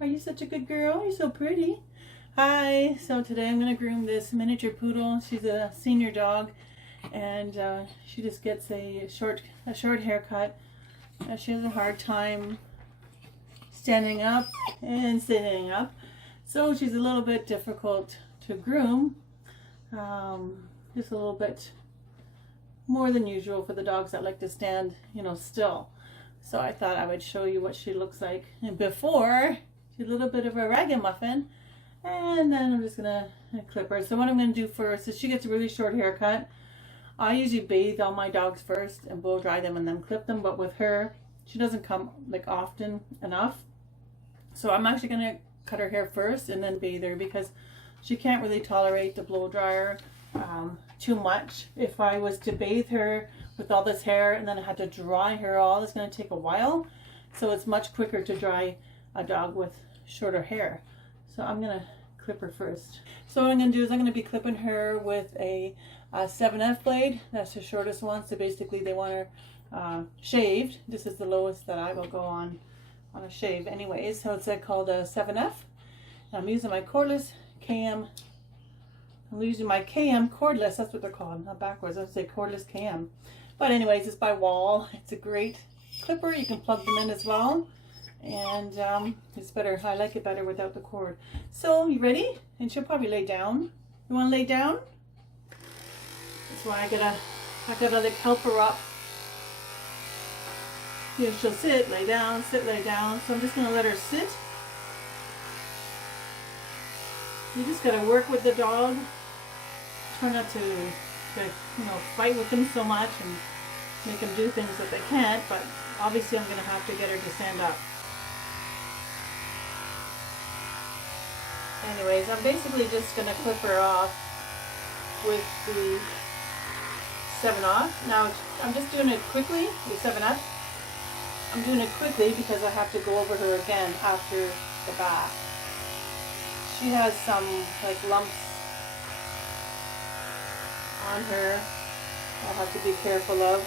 Are you such a good girl? You're so pretty. Hi, so today I'm going to groom this miniature poodle. She's a senior dog and she just gets a short haircut. She has a hard time standing up and sitting up. So she's a little bit difficult to groom. Just a little bit more than usual for the dogs that like to stand, still. So I thought I would show you what she looks like before. She's a little bit of a ragamuffin. And then I'm just gonna clip her. So what I'm gonna do first is she gets a really short haircut. I usually bathe all my dogs first and blow dry them and then clip them, but with her, she doesn't come like often enough. So I'm actually gonna cut her hair first and then bathe her because she can't really tolerate the blow dryer too much. If I was to bathe her with all this hair and then I had to dry her all, it's gonna take a while. So it's much quicker to dry a dog with shorter hair. So I'm gonna clip her first. So what I'm gonna do is I'm gonna be clipping her with a 7F blade. That's the shortest one. So basically they want her shaved. This is the lowest that I will go on a shave anyways. So it's called a 7F. I'm using my cordless KM. I'm using my KM cordless. That's what they're called. Not backwards. I would say cordless KM. But anyways, it's by Wall. It's a great clipper. You can plug them in as well. And it's better. I like it better without the cord. So you ready? And she'll probably lay down. You want to lay down? That's why I gotta like help her up. Here she'll sit, lay down, sit, lay down. So I'm just gonna let her sit. You just gotta work with the dog. Try not to fight with them so much and make them do things that they can't. But obviously I'm gonna have to get her to stand up. Anyways, I'm basically just going to clip her off with the 7-off. Now, I'm just doing it quickly, the 7-up. I'm doing it quickly because I have to go over her again after the bath. She has some like lumps on her I'll have to be careful of.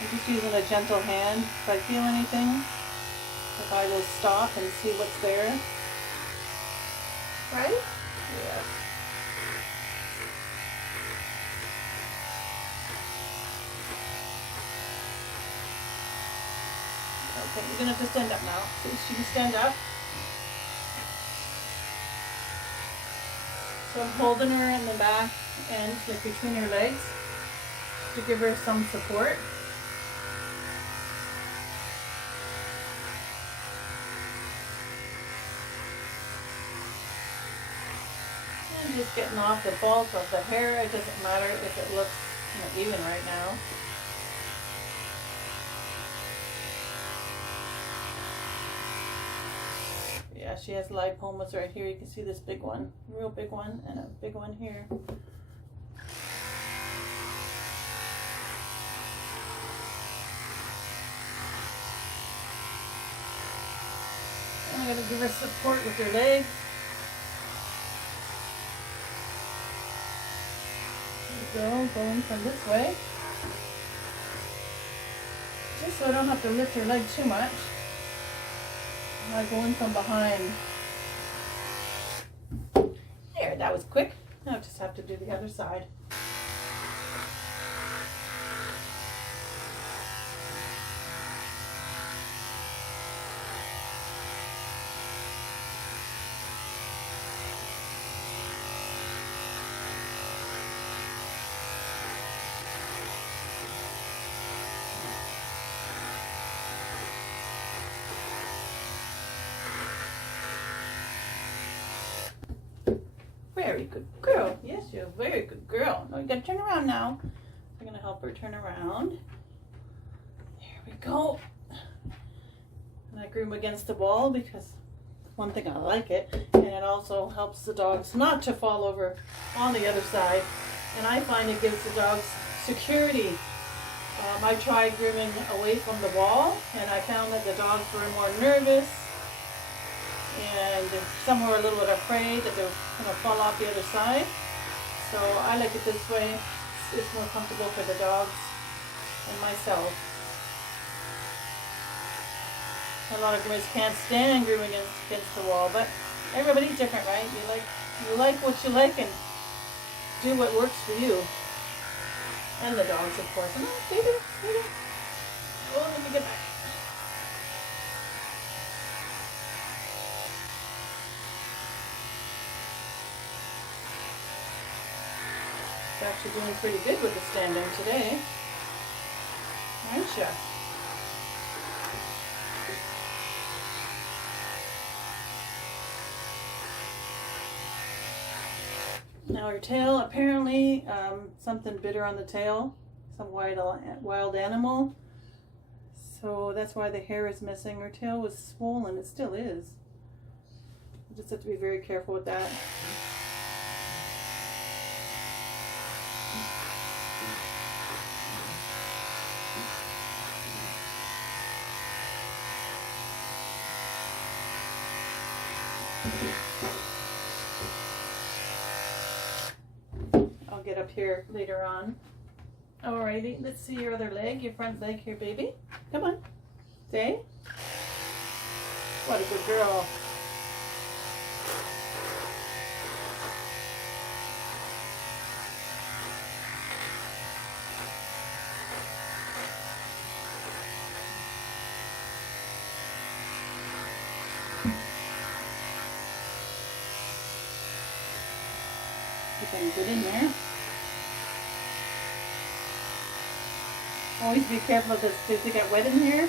I'm just using a gentle hand. If I feel anything, if I will stop and see what's there. Right? Yes. Okay, you're gonna have to stand up now. So she can stand up. So I'm holding her in the back and like between her legs to give her some support. Just getting off the bulk of the hair. It doesn't matter if it looks even right now. Yeah, she has lipomas right here. You can see this big one, real big one, and a big one here. And I'm going to give her support with her legs. Going from this way, just so I don't have to lift her leg too much. I go in from behind. There, that was quick. Now I just have to do the other side. Very good girl. Yes, you're a very good girl. Now you gotta turn around now. I'm gonna help her turn around. There we go. And I groom against the wall because one thing I like it, and it also helps the dogs not to fall over on the other side. And I find it gives the dogs security. I tried grooming away from the wall, and I found that the dogs were more nervous. And some were a little bit afraid that they're going to fall off the other side. So I like it this way. It's more comfortable for the dogs and myself. A lot of groomers can't stand grooming against the wall, but everybody's different, right? You like what you like and do what works for you. And the dogs, of course. Oh, baby, baby. Oh, let me get back. It's actually doing pretty good with the standing today. Aren't you? Now her tail, apparently something bitter on the tail, some wild animal. So that's why the hair is missing. Her tail was swollen, it still is. You just have to be very careful with that. I'll get up here later on. Alrighty, let's see your other leg, your front leg here, baby. Come on. Stay. What a good girl. Getting good in there. Always be careful to get wet in here.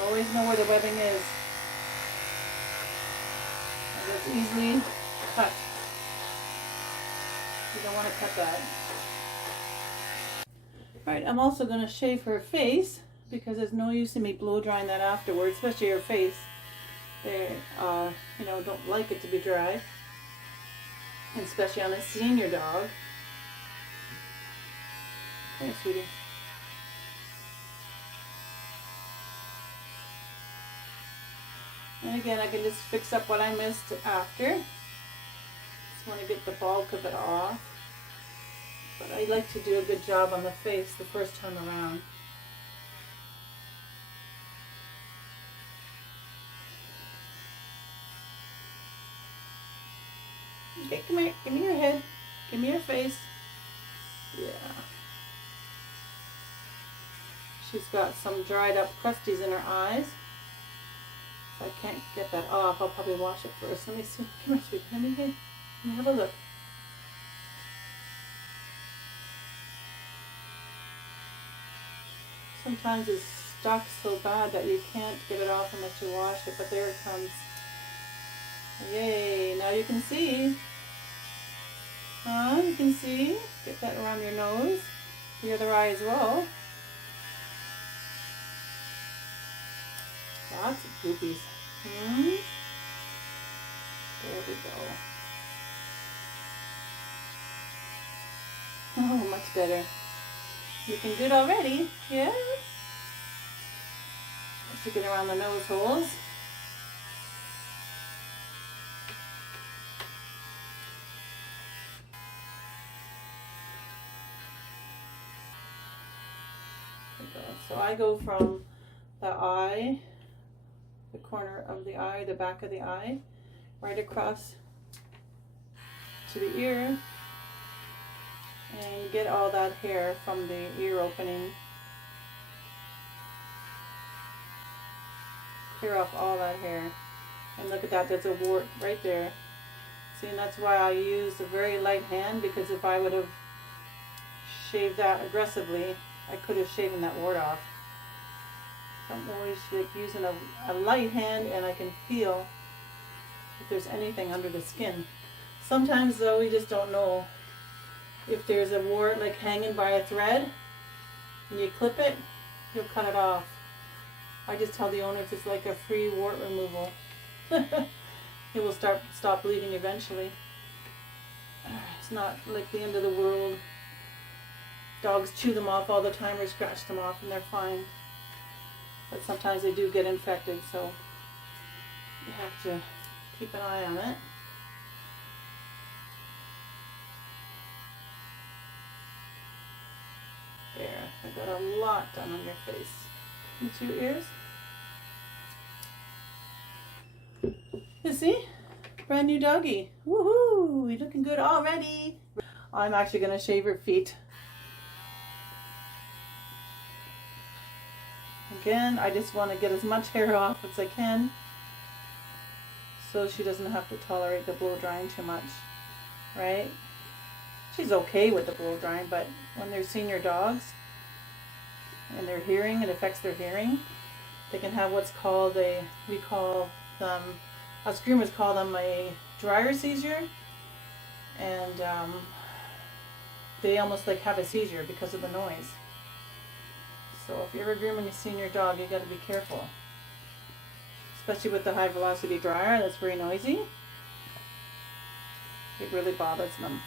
Always know where the webbing is. And it's easily cut. You don't want to cut that. Alright, I'm also going to shave her face because there's no use in me blow drying that afterwards, especially her face. They, don't like it to be dry. And especially on a senior dog. Here, sweetie. And again, I can just fix up what I missed after. Just want to get the bulk of it off. But I like to do a good job on the face the first time around. Okay, come here. Give me your head. Give me your face. Yeah. She's got some dried up crusties in her eyes. If I can't get that off, I'll probably wash it first. Let me see. Come here, sweet. Let me have a look. Sometimes it's stuck so bad that you can't get it off unless you wash it, but there it comes. Yay, now you can see. You can see. Get that around your nose, the other eye as well. Lots of goopies. There we go. Oh, much better. Looking good already. Yeah. Stick it around the nose holes. So I go from the eye, the corner of the eye, the back of the eye, right across to the ear, and get all that hair from the ear opening. Clear off all that hair. And look at that, there's a wart right there. See, and that's why I use a very light hand, because if I would have shaved that aggressively, I could have shaven that wart off. I'm always like using a light hand, and I can feel if there's anything under the skin. Sometimes though, we just don't know. If there's a wart like hanging by a thread and you clip it, you'll cut it off. I just tell the owners it's like a free wart removal. It will stop bleeding eventually. It's not like the end of the world. Dogs chew them off all the time or scratch them off and they're fine. But sometimes they do get infected, so you have to keep an eye on it. There, I got a lot done on your face. And 2 ears. You see? Brand new doggy. Woohoo! You're looking good already. I'm actually going to shave her feet. Again, I just want to get as much hair off as I can so she doesn't have to tolerate the blow drying too much, right? She's okay with the blow drying, but when they're senior dogs and their hearing, it affects their hearing, they can have what's called we call them, us groomers call them a dryer seizure, and they almost like have a seizure because of the noise. So if you're ever grooming a senior dog, you got to be careful, especially with the high velocity dryer that's very noisy. It really bothers them.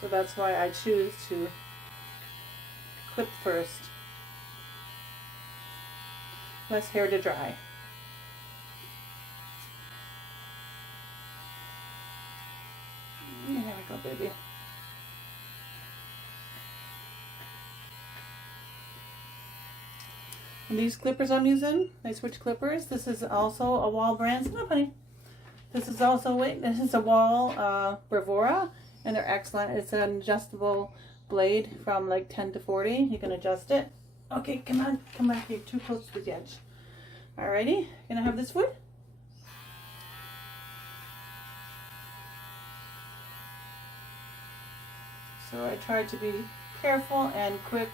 So that's why I choose to clip first. Less hair to dry. There we go, baby. And these clippers I'm using, I switch clippers. This is also a Wall brand. Stop, honey. This is also, this is a Wall Bravura, and they're excellent. It's an adjustable blade from like 10 to 40. You can adjust it. Okay, come on, come back here, too close to the edge. Alrighty, gonna have this foot. So I tried to be careful and quick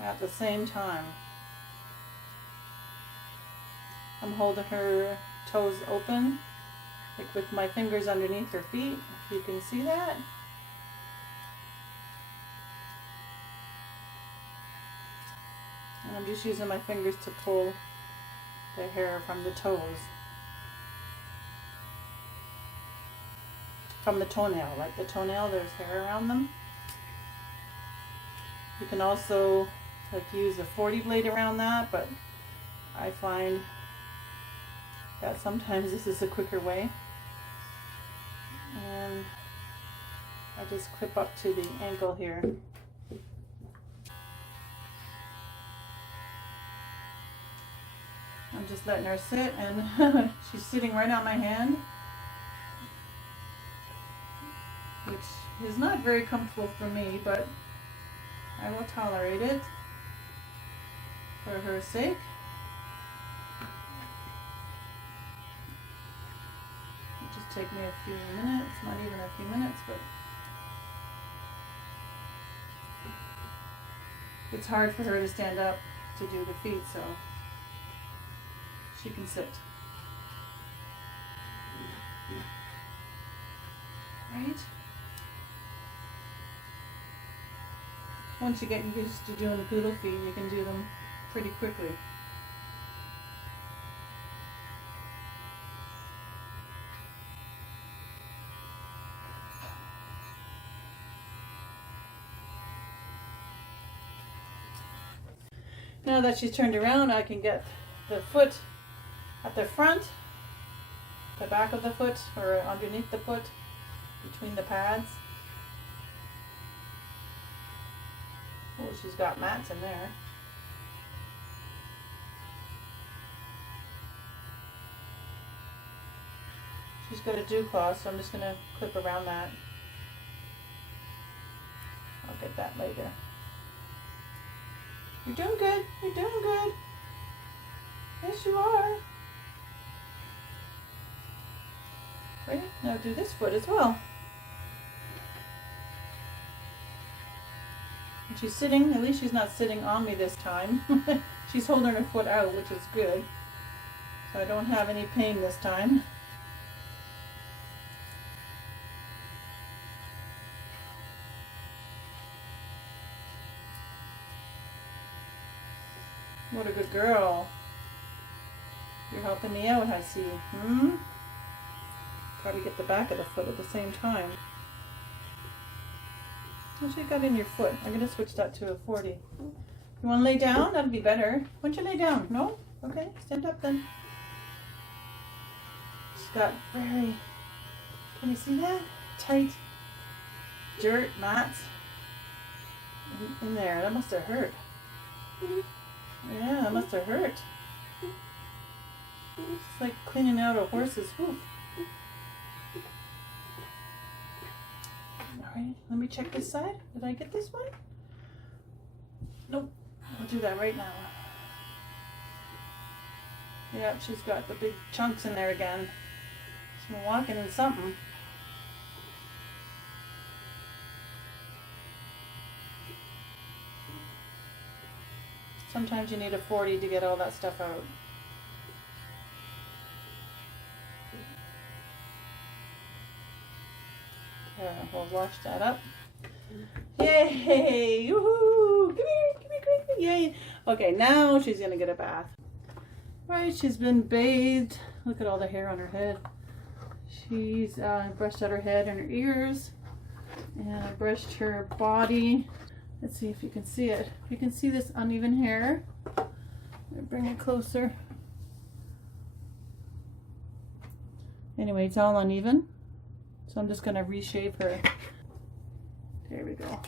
at the same time. I'm holding her toes open, like with my fingers underneath her feet, if you can see that. And I'm just using my fingers to pull the hair from the toes. From the toenail, like the toenail, there's hair around them. You can also like use a 40 blade around that, but I find that sometimes this is a quicker way. And I just clip up to the ankle here. I'm just letting her sit, and she's sitting right on my hand, which is not very comfortable for me, but I will tolerate it for her sake. It'll just take me a few minutes, not even a few minutes, but it's hard for her to stand up to do the feet, so she can sit. Right? Once you get used to doing the poodle feet, you can do them pretty quickly. Now that she's turned around, I can get the foot at the front, the back of the foot, or underneath the foot, between the pads. Oh, she's got mats in there. She's got a dew claw, so I'm just going to clip around that. I'll get that later. You're doing good. You're doing good. Yes, you are. Right, now do this foot as well. And she's sitting, at least she's not sitting on me this time. She's holding her foot out, which is good. So I don't have any pain this time. What a good girl. You're helping me out, I see. Probably get the back of the foot at the same time. What you got in your foot? I'm going to switch that to a 40. You want to lay down? That'd be better. Why don't you lay down? No? Okay, stand up then. She's got very, can you see that? Tight dirt mats in there. That must have hurt. Yeah, that must have hurt. It's like cleaning out a horse's hoof. Alright, let me check this side. Did I get this one? Nope. I'll do that right now. Yep, she's got the big chunks in there again. She's been walking in something. Sometimes you need a 40 to get all that stuff out. Okay, we'll wash that up. Yay! Yoo-hoo! Come here, yay! Okay, now she's gonna get a bath. Right, she's been bathed. Look at all the hair on her head. She's brushed out her head and her ears. And I brushed her body. Let's see if you can see it. You can see this uneven hair. Let me bring it closer. Anyway, it's all uneven. So I'm just going to reshape her. There we go.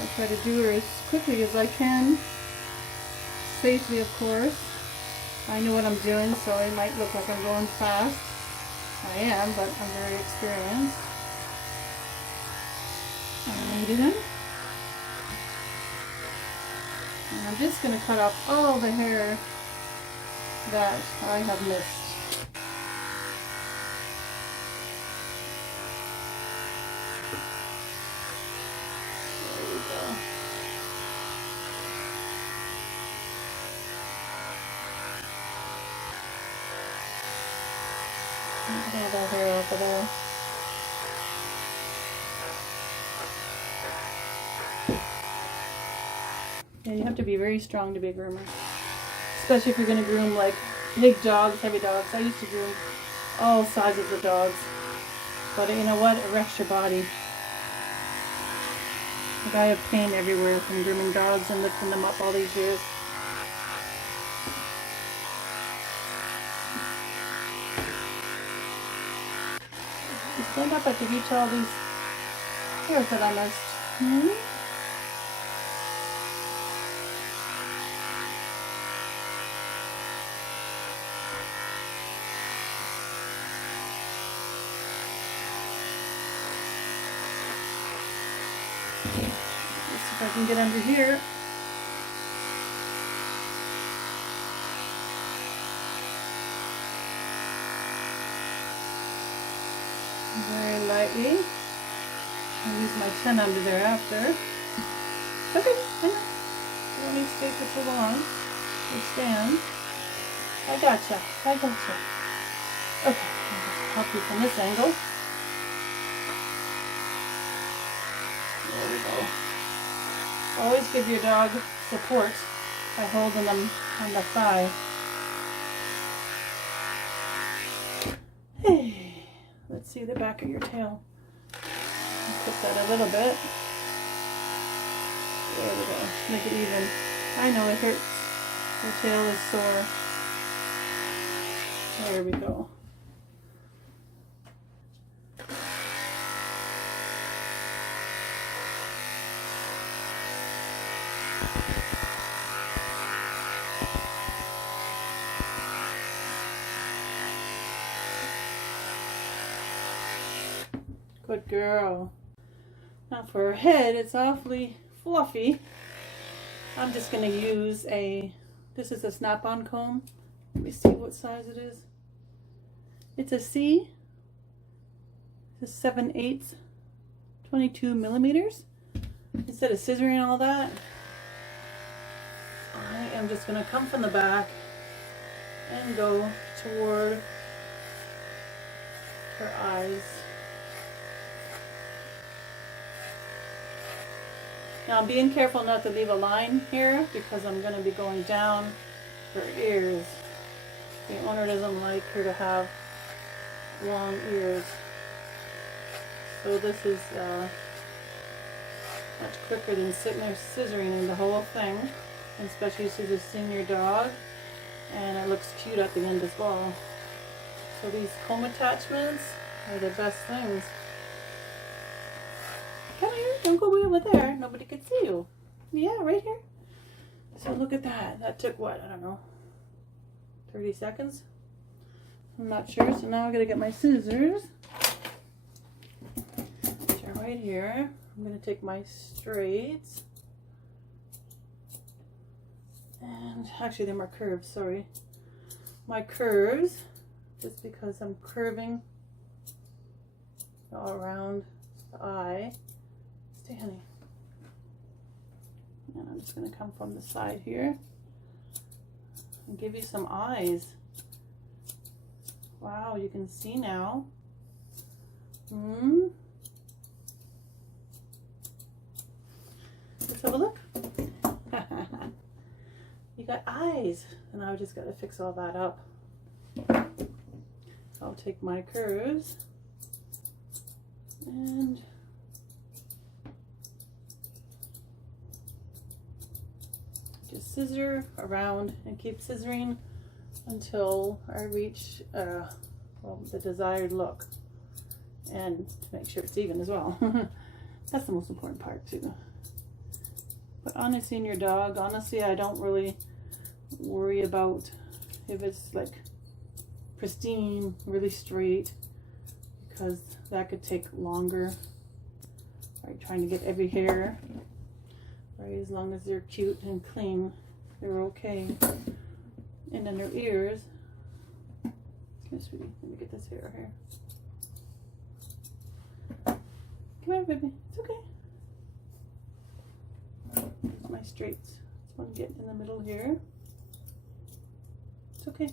I'll try to do her as quickly as I can. Safely, of course. I know what I'm doing, so it might look like I'm going fast. I am, but I'm very experienced. And I'm just going to cut off all the hair that I have missed. There we go. Get all that hair off of there. Yeah, you have to be very strong to be a groomer. Especially if you're going to groom like big dogs, heavy dogs. I used to groom all sizes of dogs. But you know what? It wrecks your body. Like I have pain everywhere from grooming dogs and lifting them up all these years. Stand up, I could reach all these hairs that I missed. Let's see if I can get under here. Very lightly. I'll use my chin under there after. Okay, I know. You don't need to stay for too long. Just stand. I gotcha. Okay, I'll help you from this angle. There we go. Always give your dog support by holding them on the thigh. Hey. Let's see the back of your tail. Clip that a little bit. There we go. Make it even. I know it hurts. Your tail is sore. There we go. Good girl. Now for her head, it's awfully fluffy. I'm just going to use this is a snap-on comb. Let me see what size it is. It's a C. It's 7/8, 22 millimeters. Instead of scissoring all that, I am just going to come from the back and go toward her eyes. Now I'm being careful not to leave a line here because I'm going to be going down her ears. The owner doesn't like her to have long ears. So this is much quicker than sitting there scissoring the whole thing. And especially she's a senior dog and it looks cute at the end as well. So these comb attachments are the best things. Come here. Don't go way over there. Nobody can see you. Yeah, right here. So look at that. That took what? I don't know. 30 seconds? I'm not sure. So now I'm going to get my scissors. Which are right here. I'm going to take my straights. And actually they're my curves, sorry. My curves. Just because I'm curving all around the eye. Stay, honey. And I'm just going to come from the side here and give you some eyes. Wow, you can see now. Let's have a look. You got eyes. And I've just got to fix all that up. I'll take my curves and just scissor around and keep scissoring until I reach well, the desired look, and to make sure it's even as well. That's the most important part too. But honestly, in your dog, honestly, I don't really worry about if it's like pristine, really straight, because that could take longer. Right, trying to get every hair. Right, as long as they're cute and clean, they're okay. And then their ears. Come here, sweetie. Let me get this hair here. Come here, baby. It's okay. Here's my straights. This one get in the middle here. It's okay.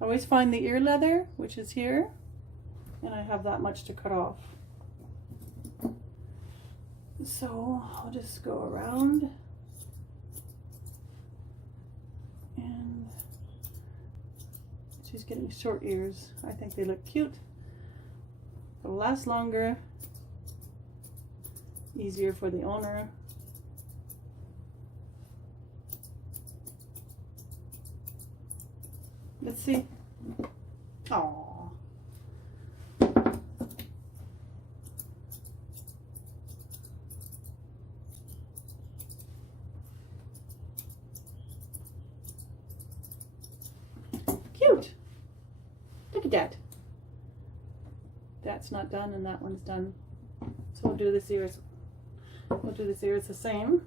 Always find the ear leather, which is here, and I have that much to cut off. So I'll just go around and she's getting short ears. I think they look cute. It'll last longer, easier for the owner. Let's see. Aww. Cute. Look at that. That's not done and that one's done. So we'll do this ears. We'll do this ears the same.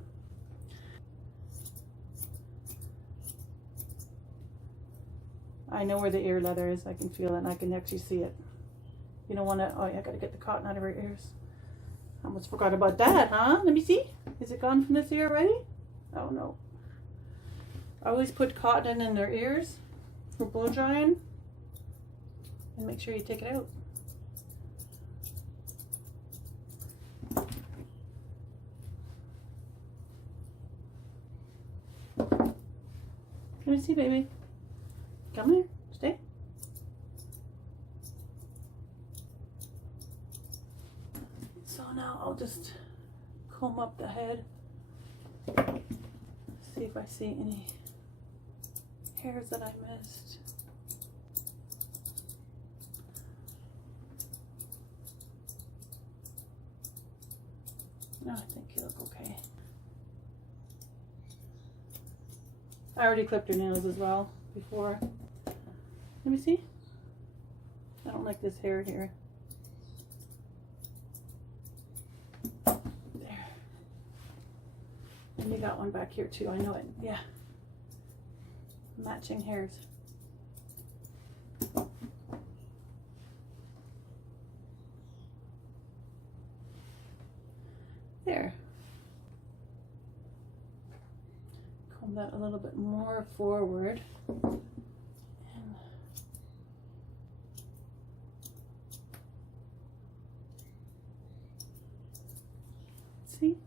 I know where the ear leather is. I can feel it and I can actually see it. You don't want to, oh yeah, I gotta get the cotton out of her ears. I almost forgot about that, huh? Let me see. Is it gone from this ear already? Oh no. I always put cotton in their ears for blow drying. And make sure you take it out. Let me see, baby. Come here, stay. So now I'll just comb up the head. See if I see any hairs that I missed. No, I think you look okay. I already clipped her nails as well before. Let me see. I don't like this hair here. There. And you got one back here too. I know it. Yeah. Matching hairs. There. Comb that a little bit more forward. See?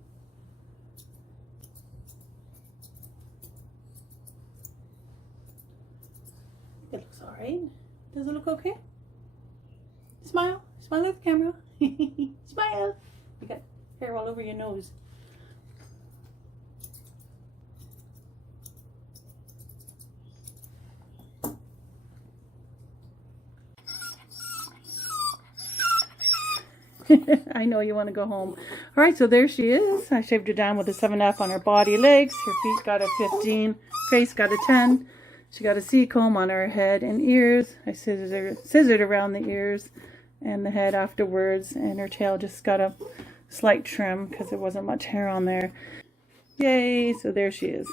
It looks alright. Does it look okay? Smile. Smile at the camera. Smile. You got hair all over your nose. I know you want to go home. All right, so there she is. I shaved her down with a 7F on her body, legs. Her feet got a 15. Face got a 10. She got a C comb on her head and ears. I scissored around the ears and the head afterwards. And her tail just got a slight trim because there wasn't much hair on there. Yay, so there she is.